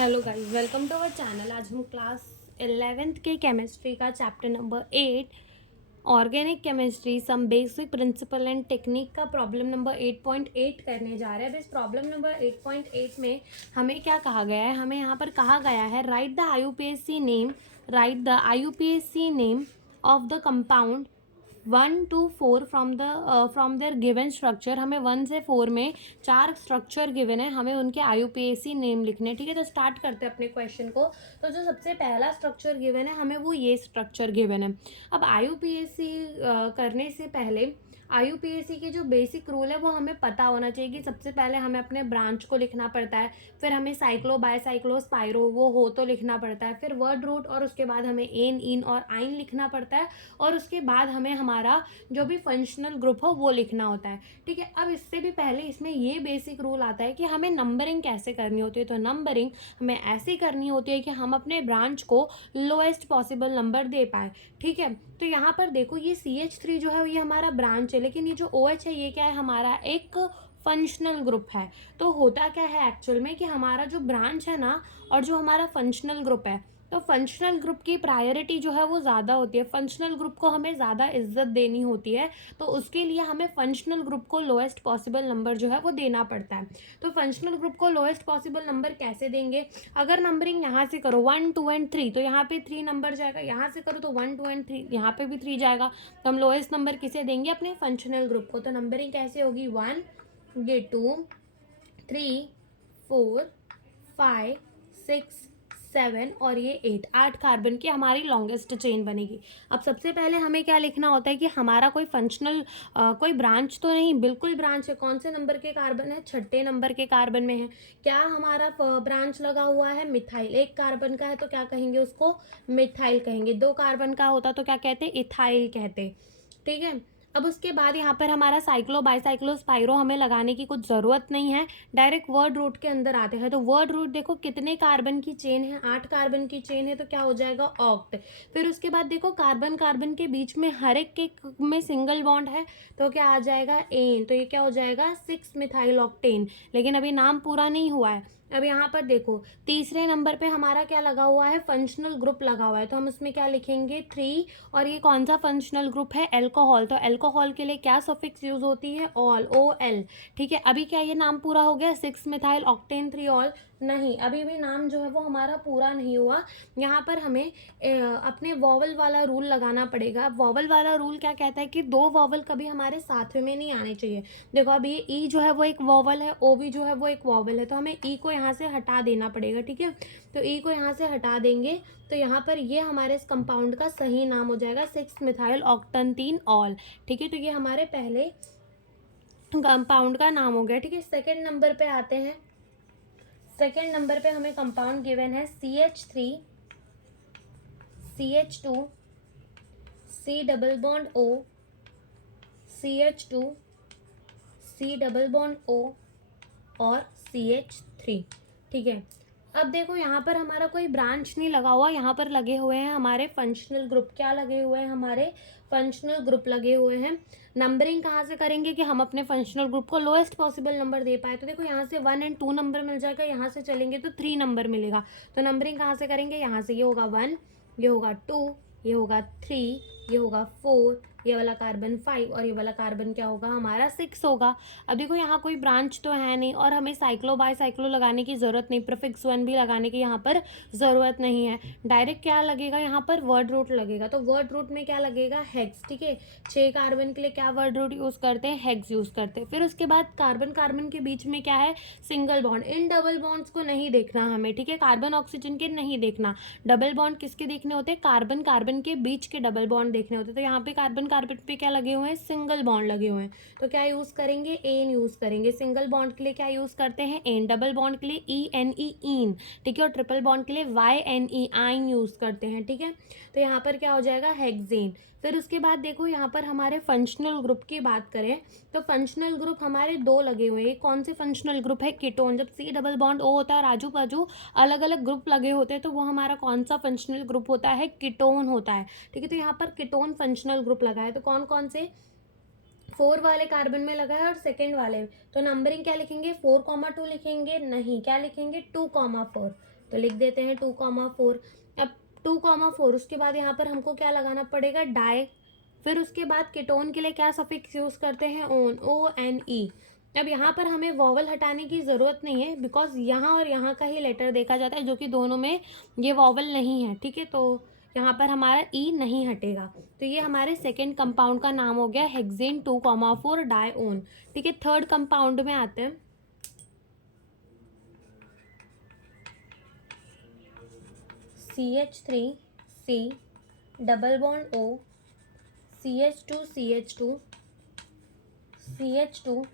Hello guys, welcome to our channel. आज हम class 11th के केमिस्ट्री का chapter number 8 organic chemistry some basic principle and technique का problem number 8.8 करने जा रहे हैं। अब इस प्रॉब्लम नंबर 8.8 में हमें क्या कहा गया है? हमें यहाँ पर कहा गया है write the IUPAC name of the compound 1 to 4 from there given structure. हमें 1 से 4 में 4 स्ट्रक्चर गिवन है, हमें उनके आईयूपीएसी नेम लिखने। ठीक है, तो स्टार्ट करते हैं अपने क्वेश्चन को। तो जो सबसे पहला स्ट्रक्चर गिवन है हमें वो ये स्ट्रक्चर गिवन है। अब आईयूपीएसी करने से पहले आईयूपीएसी की जो बेसिक रूल है वो हमें पता होना चाहिए कि सबसे पहले हमें अपने ब्रांच को लिखना पड़ता है, फिर हमें साइक्लो बायसाइक्लो स्पाइरो वो हो तो लिखना पड़ता है, फिर वर्ड रूट, और उसके बाद हमें एन इन और आइन लिखना पड़ता है, और उसके बाद हमें हमारा जो भी फंक्शनल ग्रुप हो वो लिखना होता है। ठीक है, अब इससे भी पहले इसमें ये बेसिक रूल आता है कि हमें नंबरिंग कैसे करनी होती है। तो नंबरिंग हमें ऐसी करनी होती है कि हम अपने ब्रांच को लोएस्ट पॉसिबल नंबर दे पाए। ठीक है, तो यहाँ पर देखो ये CH3 जो है ये हमारा ब्रांच है, लेकिन ये जो OH है ये क्या है? हमारा एक फंक्शनल ग्रुप है। तो होता क्या है एक्चुअल में कि हमारा जो ब्रांच है ना और जो हमारा फंक्शनल ग्रुप है, तो फंक्शनल ग्रुप की प्रायोरिटी जो है वो ज़्यादा होती है, फंक्शनल ग्रुप को हमें ज़्यादा इज्जत देनी होती है। तो उसके लिए हमें फंक्शनल ग्रुप को लोएस्ट पॉसिबल नंबर जो है वो देना पड़ता है। तो फंक्शनल ग्रुप को लोएस्ट पॉसिबल नंबर कैसे देंगे? अगर नंबरिंग यहाँ से करो 1 2 एंड 3, तो यहाँ पे 3 नंबर जाएगा। यहाँ से करो तो 1 2 एंड 3, यहाँ पे भी 3 जाएगा। तो हम लोएस्ट नंबर किसे देंगे? अपने फंक्शनल ग्रुप को। तो नंबरिंग कैसे होगी? 1, ये 2, 3, 4, 5, 6, 7 और ये 8 कार्बन की हमारी लॉन्गेस्ट चेन बनेगी। अब सबसे पहले हमें क्या लिखना होता है कि हमारा कोई फंक्शनल कोई ब्रांच तो नहीं, बिल्कुल ब्रांच है। कौन से नंबर के कार्बन है? 6 नंबर के कार्बन में है। क्या हमारा ब्रांच लगा हुआ है? मिथाइल। 1 कार्बन का है तो क्या कहेंगे? उसको मिथाइल कहेंगे। 2 कार्बन का होता तो क्या कहते? इथाइल कहते। ठीक है, अब उसके बाद यहाँ पर हमारा साइक्लो बाईसाइक्लो स्पाइरो हमें लगाने की कुछ ज़रूरत नहीं है, डायरेक्ट वर्ड रूट के अंदर आते हैं। तो वर्ड रूट देखो कितने कार्बन की चेन है? 8 कार्बन की चेन है, तो क्या हो जाएगा? ऑक्ट। फिर उसके बाद देखो कार्बन कार्बन के बीच में हर एक के में सिंगल बॉन्ड है, तो क्या आ जाएगा? एन। तो ये क्या हो जाएगा? 6 मिथाइल ऑक्टेन। लेकिन अभी नाम पूरा नहीं हुआ है। अब यहाँ पर देखो तीसरे नंबर पे हमारा क्या लगा हुआ है? फंक्शनल ग्रुप लगा हुआ है, तो हम उसमें क्या लिखेंगे? 3। और ये कौन सा फंक्शनल ग्रुप है? एल्कोहल। तो एल्कोहल के लिए क्या सफिक्स यूज होती है? All, OL। ठीक है, अभी क्या ये नाम पूरा हो गया? 6 मिथाइल ऑक्टेन 3 ऑल? नहीं, अभी भी नाम जो है वो हमारा पूरा नहीं हुआ। यहाँ पर हमें अपने वॉवल वाला रूल लगाना पड़ेगा। वॉवल वाला रूल क्या कहता है कि 2 वॉवल कभी हमारे साथ में नहीं आने चाहिए। देखो अब ये ई जो है वो एक वॉवल है, ओ भी जो है वो एक वॉवल है, तो हमें ई को यहाँ से हटा देना पड़ेगा। ठीक है, तो ई को यहाँ से हटा देंगे तो यहाँ पर ये हमारे इस कंपाउंड का सही नाम हो जाएगा 6 मिथाइल ऑक्टन 3 ऑल। ठीक है, तो ये हमारे पहले कंपाउंड का नाम हो गया। ठीक है, सेकेंड नंबर पे आते हैं। सेकेंड नंबर पे हमें कंपाउंड गिवन है CH3, CH2, C double bond O, CH2, C double bond O और CH3। ठीक है, अब देखो यहाँ पर हमारा कोई ब्रांच नहीं लगा हुआ, यहाँ पर लगे हुए हैं हमारे फंक्शनल ग्रुप। क्या लगे हुए हैं? हमारे फंक्शनल ग्रुप लगे हुए हैं। नंबरिंग कहाँ से करेंगे कि हम अपने फंक्शनल ग्रुप को लोएस्ट पॉसिबल नंबर दे पाए? तो देखो यहाँ से 1 एंड 2 नंबर मिल जाएगा, यहाँ से चलेंगे तो 3 नंबर मिलेगा। तो नंबरिंग कहाँ से करेंगे? यहाँ से। ये होगा 1, ये होगा 2, ये होगा 3, ये होगा 4, ये वाला कार्बन 5 और ये वाला कार्बन क्या होगा? हमारा 6 होगा। अब देखो यहाँ कोई ब्रांच तो है नहीं और हमें साइक्लो बाईसाइक्लो लगाने की ज़रूरत नहीं, प्रीफिक्स 1 भी लगाने की यहाँ पर ज़रूरत नहीं है। डायरेक्ट क्या लगेगा? यहाँ पर वर्ड रूट लगेगा। तो वर्ड रूट में क्या लगेगा? हेक्स। ठीक है, 6 कार्बन के लिए क्या वर्ड रूट यूज़ करते हैं? हेक्स यूज़ करते हैं। फिर उसके बाद कार्बन कार्बन के बीच में क्या है? Single bond. In double bonds को नहीं देखना हमें। ठीक है, कार्बन ऑक्सीजन के नहीं देखना। डबल बॉन्ड किसके देखने होते हैं? कार्बन कार्बन के बीच के डबल बॉन्ड देखने होते हैं। तो यहाँ पे कार्बन कार्बन पे क्या लगे हुए हैं? सिंगल बॉन्ड लगे हुए हैं, तो क्या यूज़ करेंगे? एन यूज़ करेंगे। सिंगल बॉन्ड के लिए क्या यूज़ करते हैं? एन। डबल बॉन्ड के लिए ENE ईन। ठीक है, और ट्रिपल बॉन्ड के लिए YNE आइन यूज़ करते हैं। ठीक है, तो यहाँ पर क्या हो जाएगा? हेक्सेन। फिर उसके बाद देखो यहाँ पर हमारे फंक्शनल ग्रुप की बात करें तो फंक्शनल ग्रुप हमारे 2 लगे हुए हैं। कौन से फंक्शनल ग्रुप है? कीटोन। जब C डबल बॉन्ड O होता है और आजू बाजू अलग अलग ग्रुप लगे होते हैं तो वो हमारा कौन सा फंक्शनल ग्रुप होता है? कीटोन होता है। ठीक है, तो यहाँ पर कीटोन फंक्शनल ग्रुप लगा है। तो कौन कौन से? 4 वाले कार्बन में लगा है और सेकेंड वाले। तो नंबरिंग क्या लिखेंगे? 4,2 लिखेंगे? नहीं, क्या लिखेंगे? 2,4। तो लिख देते हैं 2,4। अब 2,4 उसके बाद यहाँ पर हमको क्या लगाना पड़ेगा, डाई। फिर उसके बाद कीटोन के लिए क्या सफिक्स यूज़ करते हैं, ओन, ONE। अब यहाँ पर हमें वॉवल हटाने की ज़रूरत नहीं है, बिकॉज यहाँ और यहाँ का ही लेटर देखा जाता है, जो कि दोनों में ये वॉवल नहीं है, ठीक है। तो यहाँ पर हमारा ई नहीं हटेगा। तो ये हमारे सेकेंड कंपाउंड का नाम हो गया हेक्सेन 2,4 डाईओन, ठीक है। थर्ड कंपाउंड में आते हैं। CH3C double bond O, CH2CH2 CH2COOH।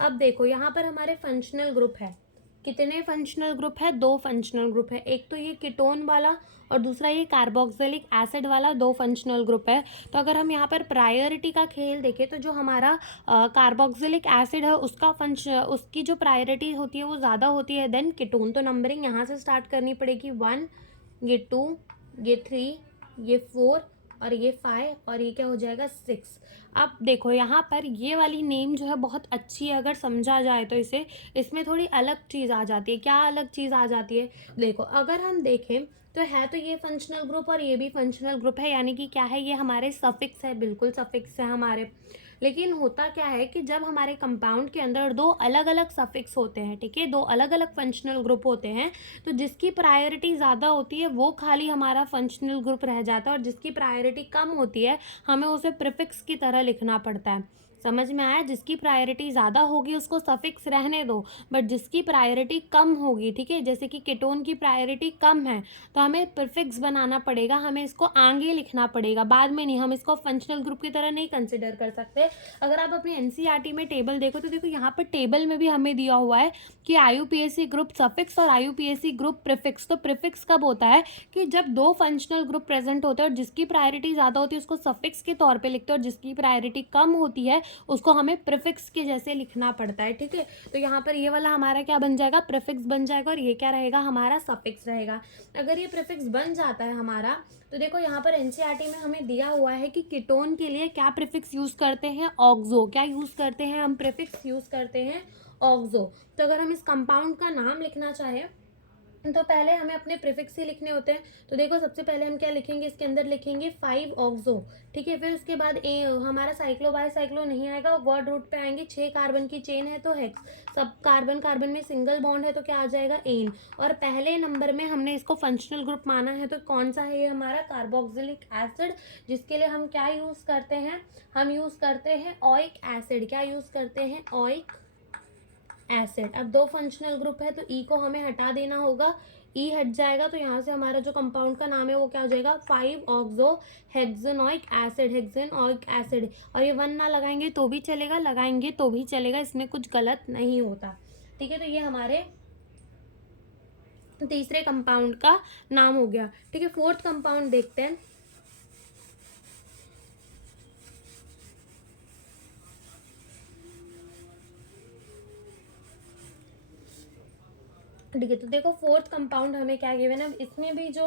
अब देखो यहाँ पर हमारे फंक्शनल ग्रुप है, कितने फंक्शनल ग्रुप है, 2 फंक्शनल ग्रुप है। एक तो ये कीटोन वाला और दूसरा ये कार्बोक्सिलिक एसिड वाला, 2 फंक्शनल ग्रुप है। तो अगर हम यहाँ पर प्रायोरिटी का खेल देखें तो जो हमारा कार्बोक्सिलिक एसिड है उसकी जो प्रायोरिटी होती है वो ज़्यादा होती है देन कीटोन। तो नंबरिंग यहाँ से स्टार्ट करनी पड़ेगी, 1, ये 2, ये 3, ये 4 और ये 5 और ये क्या हो जाएगा, 6। अब देखो यहाँ पर ये वाली नेम जो है बहुत अच्छी है, अगर समझा जाए तो इसमें थोड़ी अलग चीज़ आ जाती है। क्या अलग चीज़ आ जाती है, देखो अगर हम देखें तो ये फंक्शनल ग्रुप और ये भी फंक्शनल ग्रुप है, यानी कि क्या है, ये हमारे सफिक्स है, बिल्कुल सफिक्स है हमारे। लेकिन होता क्या है कि जब हमारे कंपाउंड के अंदर 2 अलग अलग सफिक्स होते हैं, ठीक है, 2 अलग अलग फंक्शनल ग्रुप होते हैं, तो जिसकी प्रायोरिटी ज़्यादा होती है वो खाली हमारा फंक्शनल ग्रुप रह जाता है, और जिसकी प्रायोरिटी कम होती है हमें उसे प्रीफिक्स की तरह लिखना पड़ता है। समझ में आया, जिसकी प्रायोरिटी ज़्यादा होगी उसको सफिक्स रहने दो, बट जिसकी प्रायोरिटी कम होगी, ठीक है, जैसे कि कीटोन की प्रायोरिटी कम है तो हमें प्रीफिक्स बनाना पड़ेगा, हमें इसको आगे लिखना पड़ेगा, बाद में नहीं। हम इसको फंक्शनल ग्रुप की तरह नहीं कंसिडर कर सकते। अगर आप अपने NCERT में टेबल देखो तो देखो यहाँ पर टेबल में भी हमें दिया हुआ है कि IUPAC ग्रुप सफिक्स और IUPAC ग्रुप प्रीफिक्स। तो प्रीफिक्स कब होता है कि जब 2 फंक्शनल ग्रुप प्रेजेंट होते हैं और जिसकी प्रायोरिटी ज़्यादा होती है उसको सफिक्स के तौर पे लिखते हैं, और जिसकी प्रायोरिटी कम होती है उसको हमें प्रीफिक्स के जैसे लिखना पड़ता है, ठीक है। तो यहाँ पर ये वाला हमारा क्या बन जाएगा, प्रीफिक्स बन जाएगा, और ये क्या रहेगा, हमारा सफिक्स रहेगा। अगर ये प्रीफिक्स बन जाता है हमारा, तो देखो यहाँ पर NCERT में हमें दिया हुआ है कि कीटोन के लिए क्या प्रीफिक्स यूज़ करते हैं, ऑक्सो। क्या यूज़ करते हैं हम, प्रीफिक्स यूज़ करते हैं ऑक्सो। तो अगर हम इस कंपाउंड का नाम लिखना चाहें तो पहले हमें अपने प्रीफिक्स ही लिखने होते हैं। तो देखो सबसे पहले हम क्या लिखेंगे, इसके अंदर लिखेंगे 5 ऑक्सो, ठीक है। फिर उसके बाद हमारा साइक्लो बाय साइक्लो नहीं आएगा, वर्ड रूट पे आएंगे। 6 कार्बन की चेन है तो हेक्स, सब कार्बन कार्बन में सिंगल बॉन्ड है तो क्या आ जाएगा, एन। और पहले नंबर में हमने इसको फंक्शनल ग्रुप माना है, तो कौन सा है ये हमारा, कार्बोक्सिलिक एसिड, जिसके लिए हम क्या यूज़ करते हैं, हम यूज़ करते हैं ओइक एसिड। क्या यूज़ करते हैं, ओइक एसिड। अब 2 फंक्शनल ग्रुप है तो ई को हमें हटा देना होगा, ई हट जाएगा तो यहाँ से हमारा जो कंपाउंड का नाम है वो क्या हो जाएगा, 5 ऑक्सो हेक्सेनोइक एसिड, हेक्सेनोइक एसिड। और ये 1 ना लगाएंगे तो भी चलेगा, लगाएंगे तो भी चलेगा, इसमें कुछ गलत नहीं होता, ठीक है। तो ये हमारे तीसरे कंपाउंड का नाम हो गया, ठीक है। फोर्थ कंपाउंड देखते हैं। ठीक है, तो देखो फोर्थ कंपाउंड हमें क्या गिवन है, इसमें भी जो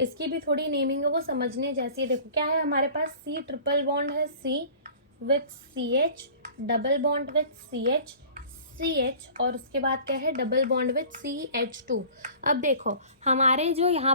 इसकी भी थोड़ी नेमिंग है वो समझने जैसी है। देखो क्या है हमारे पास, C ट्रिपल बॉन्ड है, C with CH, double bond with CH और उसके बाद क्या है, डबल बॉन्ड विथ CH2। अब देखो हमारे जो यहाँ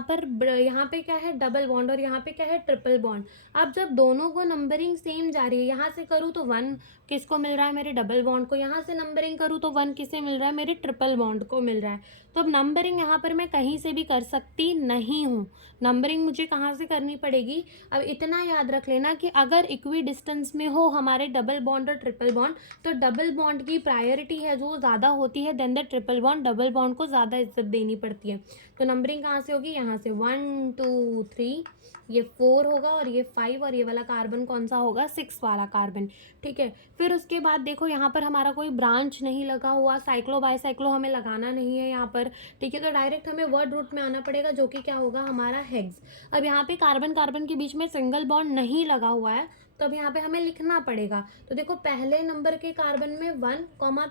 पे क्या है, डबल बॉन्ड, और यहाँ पे क्या है, ट्रिपल बॉन्ड। अब जब दोनों को नंबरिंग सेम जा रही है, यहाँ से करूँ तो 1 किसको मिल रहा है, मेरे डबल बॉन्ड को, यहाँ से नंबरिंग करूँ तो 1 किसे मिल रहा है, मेरे ट्रिपल बॉन्ड को मिल रहा है। तो अब नंबरिंग यहाँ पर मैं कहीं से भी कर सकती नहीं हूँ, नंबरिंग मुझे कहाँ से करनी पड़ेगी। अब इतना याद रख लेना कि अगर इक्वी डिस्टेंस में हो हमारे डबल बॉन्ड और ट्रिपल बॉन्ड, तो डबल बॉन्ड की प्रायोरिटी है जो ज़्यादा होती है than the triple bond, double bond को ज़्यादा इज्जत देनी पड़ती है। तो नंबरिंग कहाँ से होगी, यहाँ से 1 2 3, ये 4 होगा और ये 5, और ये वाला कार्बन कौन सा होगा, 6 वाला कार्बन, ठीक है। फिर उसके बाद देखो यहाँ पर हमारा कोई ब्रांच नहीं लगा हुआ, साइक्लो बाय साइक्लो हमें लगाना नहीं है यहाँ पर, ठीक है। तो डायरेक्ट हमें वर्ड रूट में आना पड़ेगा जो कि क्या होगा, हमारा हेक्स। अब यहाँ पे कार्बन कार्बन के बीच में सिंगल बॉन्ड नहीं लगा हुआ है, तो तो अब यहाँ पे हमें लिखना पड़ेगा। तो देखो पहले नंबर के कार्बन में 1,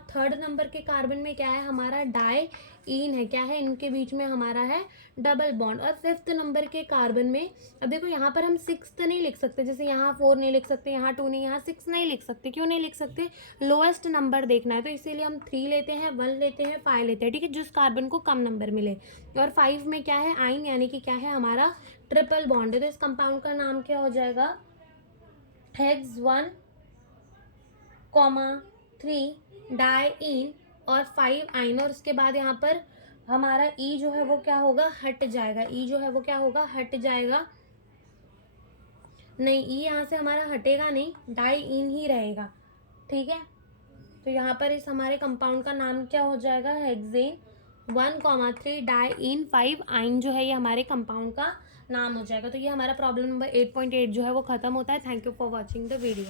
थर्ड नंबर के कार्बन में क्या है हमारा डाइईन है, क्या है इनके बीच में हमारा है डबल बॉन्ड। और फिफ्थ नंबर के कार्बन में अब देखो यहाँ पर हम 6 नहीं लिख सकते, जैसे यहाँ 4 नहीं लिख सकते, यहाँ 2 नहीं, यहाँ 6 नहीं लिख सकते। क्यों नहीं लिख सकते? लोएस्ट नंबर देखना है, तो इसीलिए हम 3 लेते हैं, 1 लेते हैं, 5 लेते हैं, ठीक है, जिस कार्बन को कम नंबर मिले। और 5 में क्या है आइन, यानी कि क्या है हमारा ट्रिपल बॉन्ड है। तो इस कंपाउंड का नाम क्या हो जाएगा? हेक्स 1,3 डाइईन और 5 आइन। और उसके बाद यहाँ पर हमारा ई जो है वो क्या होगा? हट जाएगा। ई जो है वो क्या होगा? हट जाएगा। नहीं, ई यहाँ से हमारा हटेगा नहीं, डाइईन ही रहेगा, ठीक है। तो यहाँ पर इस हमारे कंपाउंड का नाम क्या हो जाएगा? हेक्सेन 1,3 डाइईन 5 आइन जो है ये हमारे कंपाउंड का नाम हो जाएगा। तो ये हमारा प्रॉब्लम नंबर 8.8 जो है वो खत्म होता है। Thank you for watching the video.